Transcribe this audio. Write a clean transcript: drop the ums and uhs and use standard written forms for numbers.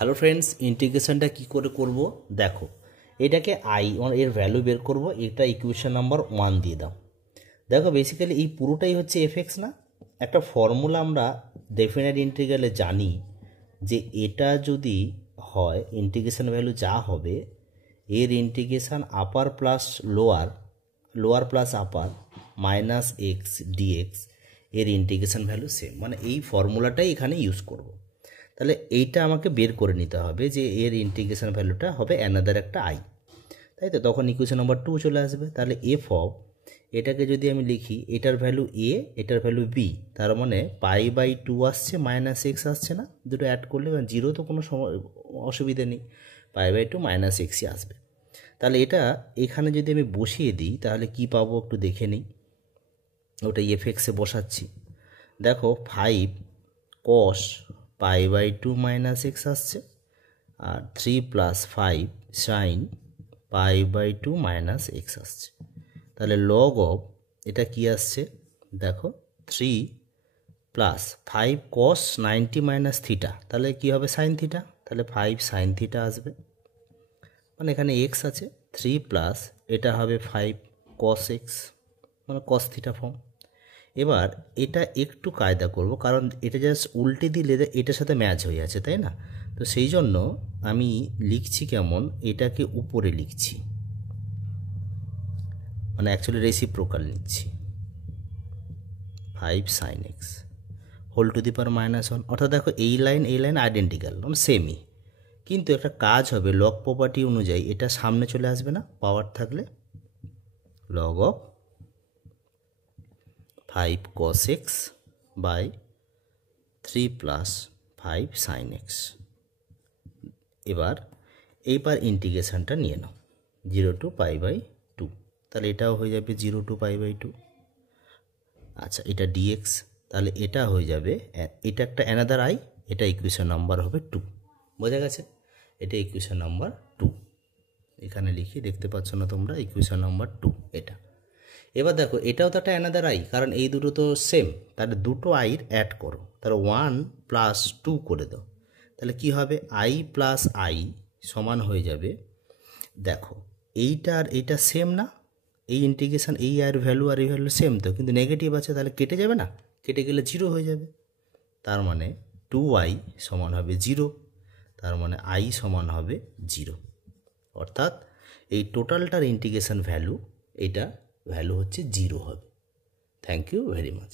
Hello friends, ইন্টিগ্রেশনটা কি করে করব দেখো। এটাকে এর ভ্যালু বের করব, এটা ইকুয়েশন নাম্বার 1 দিয়ে দাও। দেখো বেসিক্যালি এই পুরোটাই হচ্ছে এফএক্স না। একটা ফর্মুলা আমরা ডেফিনেট ইন্টিগ্রালে জানি যে এটা যদি হয় ইন্টিগ্রেশন ভ্যালু যা হবে এর ইন্টিগ্রেশন আপার প্লাস লোয়ার, লোয়ার প্লাস আপার মাইনাস এক্স ডিএক্স এর ইন্টিগ্রেশন ভ্যালু সেম, মানে এই ফর্মুলাটাই এখানে ইউজ করব। তাহলে এইটা আমাকে বের করে নিতে হবে যে এর ইন্টিগ্রেশন ভ্যালুটা হবে অ্যানাদার একটা আই, তাই তো। তখন ইকুয়েশন নাম্বার 2 চলে আসবে। তাহলে এফ অফ এটাকে যদি আমি লিখি, এটার ভ্যালু এ, এটার ভ্যালু বি, তার মানে π/2 আসছে, মাইনাস এক্স আসছে না, দুটো অ্যাড করলে জিরো তো কোনো অসুবিধা নেই, π/2 মাইনাস এক্সই আসবে। তাহলে এটা এখানে যদি আমি বসিয়ে দিই তাহলে কি পাবো একটু দেখে নিই। ওটা এফএক্সে বসাচ্ছি। দেখো 5 cos π/2 মাইনাস এক্স আসছে, আর 3 + 5 sin π/2 মাইনাস এক্স আসছে। তাহলে লগ অফ এটা কি আসছে দেখো, 3 + 5 cos 90 মাইনাস থিটা, তাহলে কি হবে সাইন থিটা, তাহলে 5 sin থিটা আসবে। মানে এখানে এক্স আছে, 3 + এটা হবে 5 cos এক্স, মানে cos থিটা ফর্ম। এবার এটা একটু কায়দা করব, কারণ এটা জাস্ট উল্টে দিলে এটার সাথে ম্যাচ হয়ে আছে, তাই না। তো সেই জন্য আমি লিখছি কেমন, এটাকে উপরে লিখছি, মানে অ্যাকচুয়ালি রেসিপ্রোকাল নিচ্ছি, 5 sin x whole to the power -1। অর্থাৎ দেখো এই লাইন আইডেন্টিক্যাল, মানে সেমই, কিন্তু একটা কাজ হবে লগ প্রপার্টি অনুযায়ী এটা সামনে চলে আসবে না, পাওয়ার থাকলে log of 5 cos x by 3 + 5 sin x। এইবার ইন্টিগ্রেশনটা নিয়ে নাও 0 to π/2, তাহলে এটাও হয়ে যাবে 0 to π/2। আচ্ছা, এটা dx, তাহলে এটা হয়ে যাবে, এটা একটা অ্যানাদার আই, এটা ইকুয়েশন নাম্বার হবে 2। বোঝা গেছে? এটা ইকুয়েশন নাম্বার 2 এখানে লিখি, দেখতে পাচ্ছ না তোমরা, ইকুয়েশন নাম্বার 2 এটা। এবার দেখো এটাও তো একটা অ্যানাদার আই, কারণ এই দুটো তো সেম, তাহলে দুটো আইর অ্যাড করো, তাহলে 1 + 2 করে দাও। তাহলে কি হবে, i + i সমান হয়ে যাবে, দেখো এইটা আর এইটা সেম না, এই ইন্টিগ্রেশন এই আয়ের ভ্যালু আর এই ভ্যালু সেম তো, কিন্তু নেগেটিভ আছে, তাহলে কেটে যাবে না, কেটে গেলে 0 হয়ে যাবে। তার মানে 2i সমান হবে 0, তার মানে i সমান হবে 0, অর্থাৎ এই টোটালটার ইন্টিগ্রেশন ভ্যালু, এটা ভ্যালু হচ্ছে 0 হবে। Thank you very much.